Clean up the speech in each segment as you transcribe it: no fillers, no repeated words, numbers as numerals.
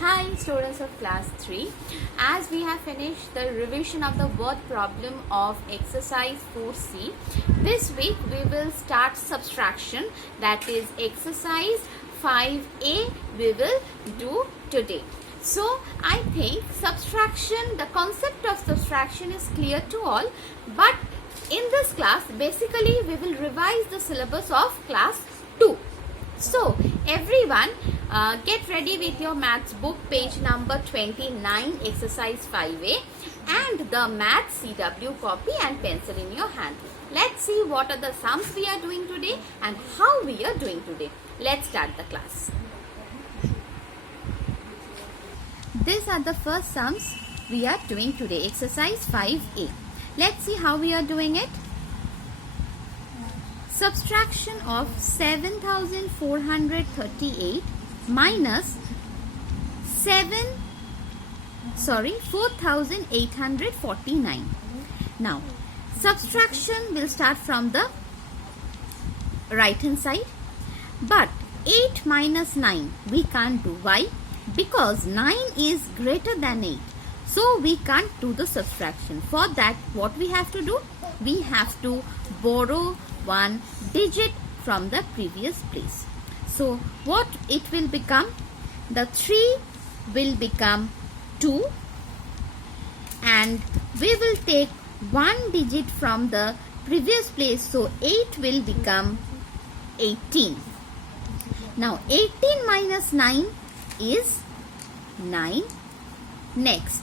Hi students of class 3, as we have finished the revision of the word problem of exercise 4C, this week we will start subtraction, that is exercise 5A we will do today. So I think subtraction, the concept of subtraction is clear to all, but in this class basically we will revise the syllabus of class 2. So everyone get ready with your maths book, page number 29, exercise 5A, and the maths CW copy and pencil in your hand. Let's see what are the sums we are doing today and how we are doing today. Let's start the class. These are the first sums we are doing today, exercise 5A. Let's see how we are doing it. Subtraction of 7438 minus 4849. Now, subtraction will start from the right hand side, but 8 minus 9 we can't do. Why? Because 9 is greater than 8. So we can't do the subtraction. For that, what we have to do? We have to borrow one digit from the previous place. So what it will become? The 3 will become 2, and we will take one digit from the previous place. So 8 will become 18. Now 18 minus 9 is 9. Next,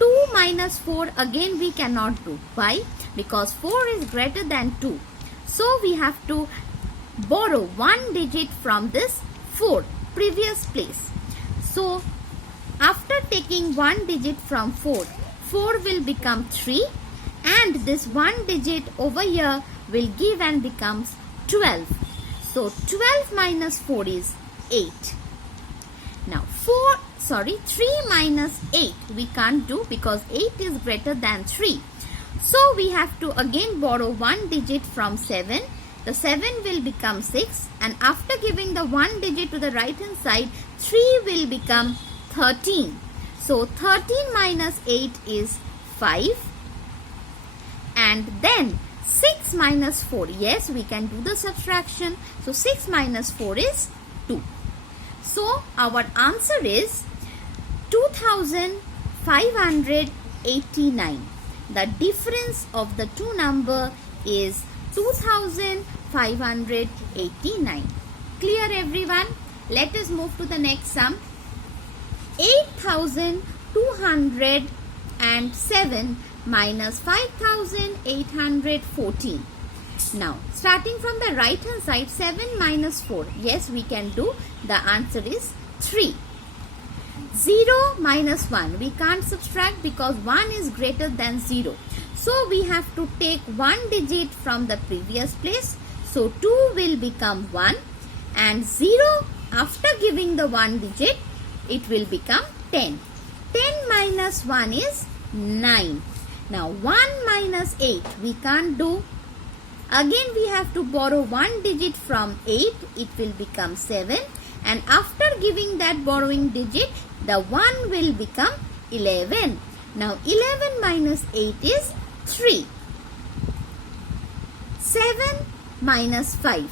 2 minus 4 again we cannot do. Why? Because 4 is greater than 2. So we have to borrow one digit from this 4 previous place. So after taking one digit from 4, 4 will become 3, and this one digit over here will give and becomes 12. So 12 minus 4 is 8. Now 3 minus 8 we can't do because 8 is greater than 3. So we have to again borrow one digit from 7. The 7 will become 6, and after giving the one digit to the right hand side, 3 will become 13. So 13 minus 8 is 5, and then 6 minus 4. Yes, we can do the subtraction. So 6 minus 4 is 2. So our answer is 2589. The difference of the two number is 2589. Clear everyone? Let us move to the next sum. 8207 minus 5814. Now, starting from the right hand side, 7 minus 4. Yes, we can do. The answer is 3. 0 minus 1. We can't subtract because 1 is greater than 0. So, we have to take one digit from the previous place. So, 2 will become 1, and 0 after giving the one digit, it will become 10. 10 minus 1 is 9. Now, 1 minus 8 we can't do. Again, we have to borrow one digit from 8. It will become 7. And after giving that borrowing digit, the 1 will become 11. Now 11 minus 8 is 3. 7 minus 5.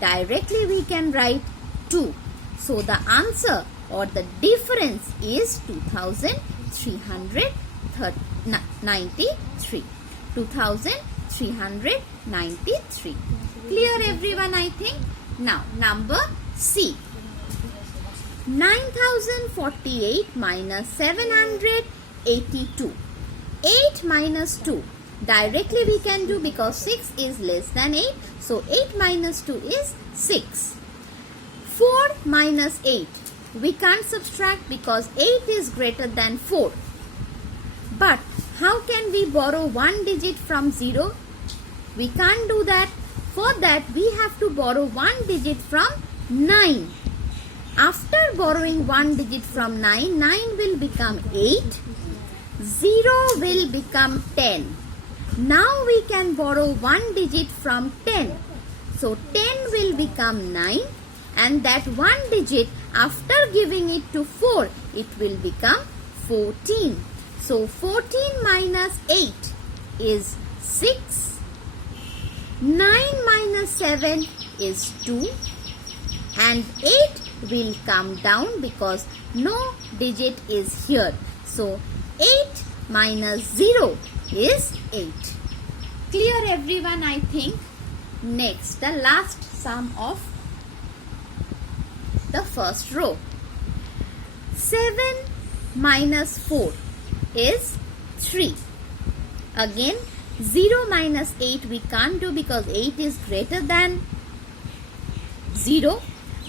Directly we can write 2. So the answer or the difference is 2393. 2393. Clear everyone, I think? Now number C. 9048 minus 782. 8 minus 2. Directly we can do because 6 is less than 8. So 8 minus 2 is 6. 4 minus 8. We can't subtract because 8 is greater than 4. But how can we borrow one digit from 0? We can't do that. For that we have to borrow one digit from 9. After borrowing one digit from 9, 9 will become 8. 0 will become 10. Now we can borrow one digit from 10. So 10 will become 9, and that one digit After giving it to 4, it will become 14. So 14 minus 8 is 6. 9 minus 7 is 2. And 8 will come down because no digit is here. So 8 minus 0 is 8. Clear everyone, I think. Next, the last sum of the first row. 7 minus 4 is 3. Again, 0 minus 8 we can't do because 8 is greater than 0.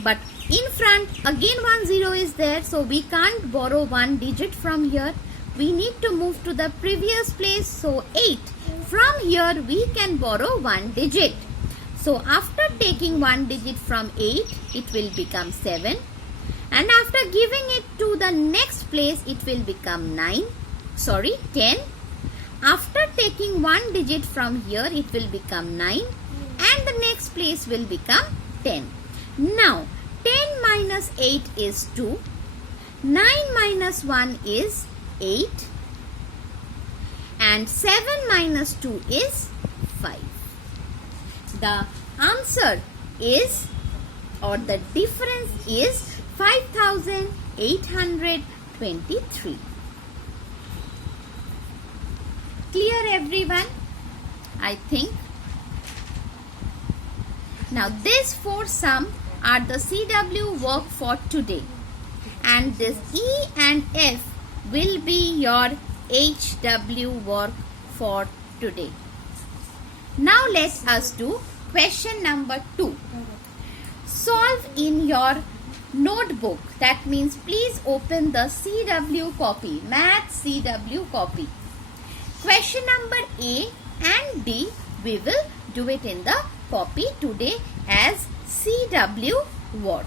But in front again 1 0 is there, so we can't borrow one digit from here. We need to move to the previous place. So 8. From here we can borrow one digit. So after taking one digit from 8, it will become 7. And after giving it to the next place, it will become 10. After taking one digit from here, it will become 9. And the next place will become 10. Now, 10 minus 8 is 2. 9 minus 1 is 8. And 7 minus 2 is 5. The answer is, or the difference is 5823. Clear everyone? I think. Now these 4 sums are the CW work for today. And this E and F will be your HW work for today. Now let us do question number 2. Solve in your notebook. That means please open the CW copy, Math CW copy. Question number A and D, we will do it in the copy today as CW work.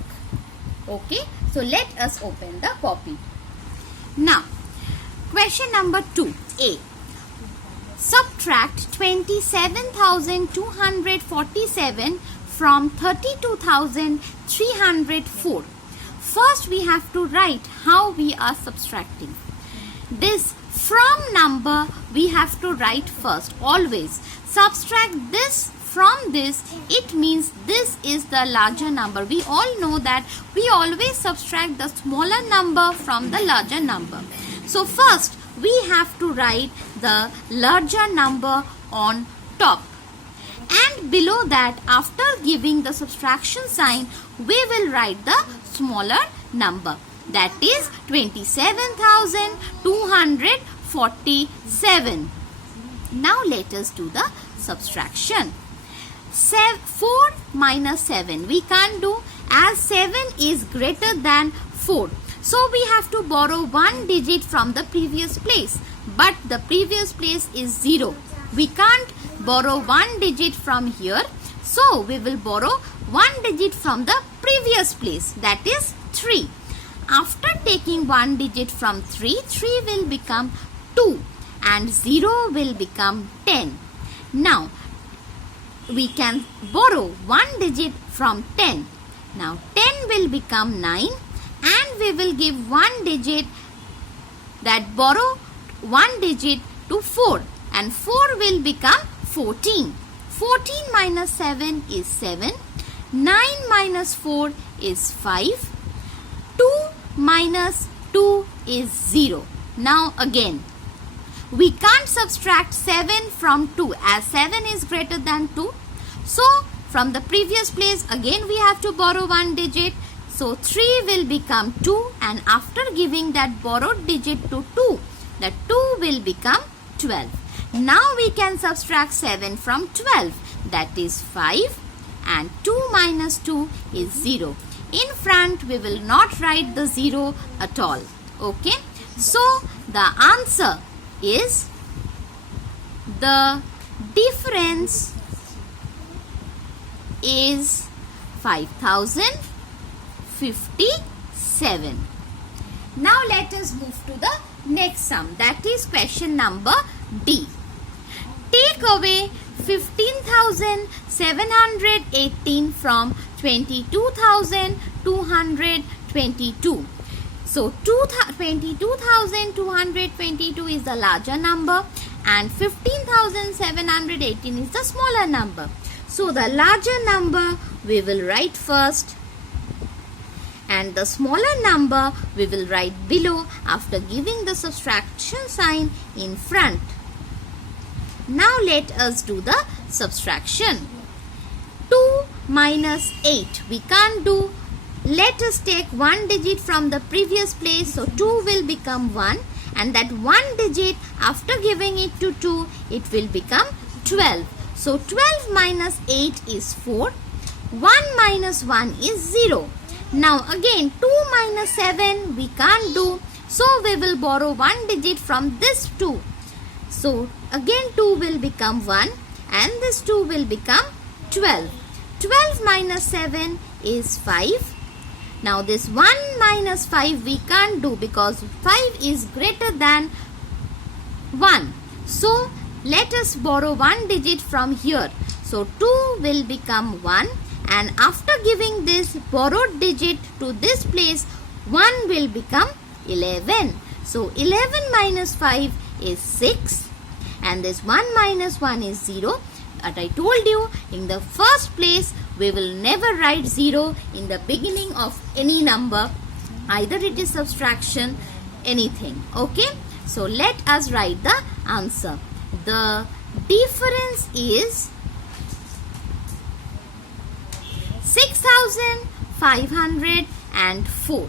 Okay, so let us open the copy. Now, question number 2, A. Subtract 27,247 from 32,304. First we have to write how we are subtracting. This from number we have to write first. Always subtract this from this, it means this is the larger number. We all know that we always subtract the smaller number from the larger number. So first we have to write the larger number on top. And below that, after giving the subtraction sign, we will write the smaller number. That is 27,247. Now let us do the subtraction. 4 minus 7 we can't do, as 7 is greater than 4. So we have to borrow one digit from the previous place. But the previous place is 0. We can't borrow one digit from here. So we will borrow one digit from the previous place. That is 3. After taking one digit from 3, 3 will become 2. And 0 will become 10. Now we can borrow one digit from 10. Now 10 will become 9. And we will give one digit, that borrow one digit to 4. And 4 will become 14. 14 minus 7 is 7. 9 minus 4 is 5. 2 minus 2 is 0. Now again, we can't subtract 7 from 2 as 7 is greater than 2. So from the previous place again we have to borrow one digit. So 3 will become 2, and after giving that borrowed digit to 2, the 2 will become 12. Now we can subtract 7 from 12, that is 5, and 2 minus 2 is 0. In front we will not write the 0 at all. Okay, so the answer is, the difference is 5,057. Now let us move to the next sum, that is question number D. Take away 15,718 from 22,227. 22. So 22,222 is the larger number and 15,718 is the smaller number. So the larger number we will write first and the smaller number we will write below after giving the subtraction sign in front. Now let us do the subtraction. 2 minus 8 we can't do. Let us take one digit from the previous place. So 2 will become 1 and that one digit after giving it to 2 it will become 12. So 12 minus 8 is 4. 1 minus 1 is 0. Now again 2 minus 7 we can't do. So we will borrow one digit from this 2. So again 2 will become 1 and this 2 will become 12. 12 minus 7 is 5. Now this 1 minus 5 we can't do because 5 is greater than 1. So let us borrow one digit from here. So 2 will become 1 and after giving this borrowed digit to this place 1 will become 11. So 11 minus 5 is 6 and this 1 minus 1 is 0. But I told you in the first place we will never write 0 in the beginning of any number. Either it is subtraction, anything. Okay. So let us write the answer. The difference is 6,504.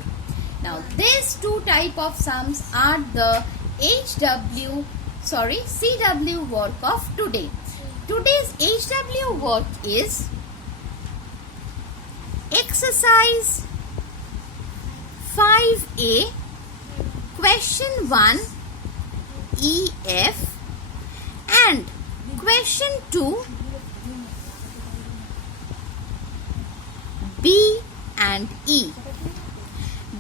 Now these two type of sums are the CW work of today. Today's HW work is exercise 5A, question 1 EF and question 2 B and E.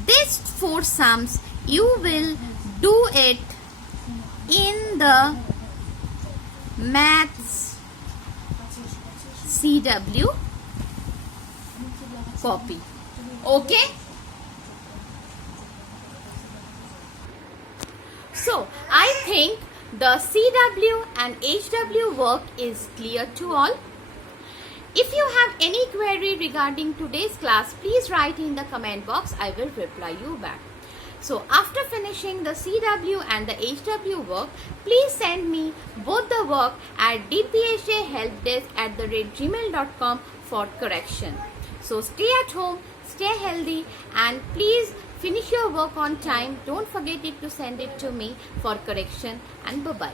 These four sums you will do it in the maths CW copy. Okay. So I think the CW and HW work is clear to all. If you have any query regarding today's class, please write in the comment box. I will reply you back. So after finishing the CW and the HW work, please send me both the work at dphahelpdesk@gmail.com for correction. So stay at home, stay healthy and please finish your work on time. Don't forget it to send it to me for correction and bye-bye.